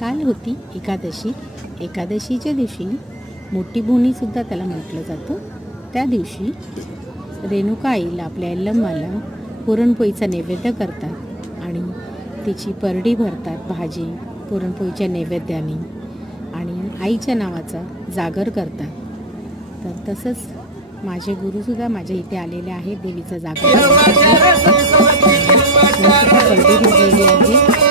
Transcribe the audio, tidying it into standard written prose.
काल होती एकादशी। एकादशीच्या दिवशी मोठी बोनीसुद्धा त्याला म्हटलं जातं। त्या दिवशी रेणुका आईला आपल्या यल्लम्माला पुरणपोळीचा नैवेद्य करतात आणि तिची परडी भरतात भाजी पुरणपोळीच्या नैवेद्याने आणि आईच्या नावाचा जागर करतात। तर तसंच माझे गुरुसुद्धा माझ्या इथे आलेले आहेत देवीचा जागर परडी भरलेली आहे।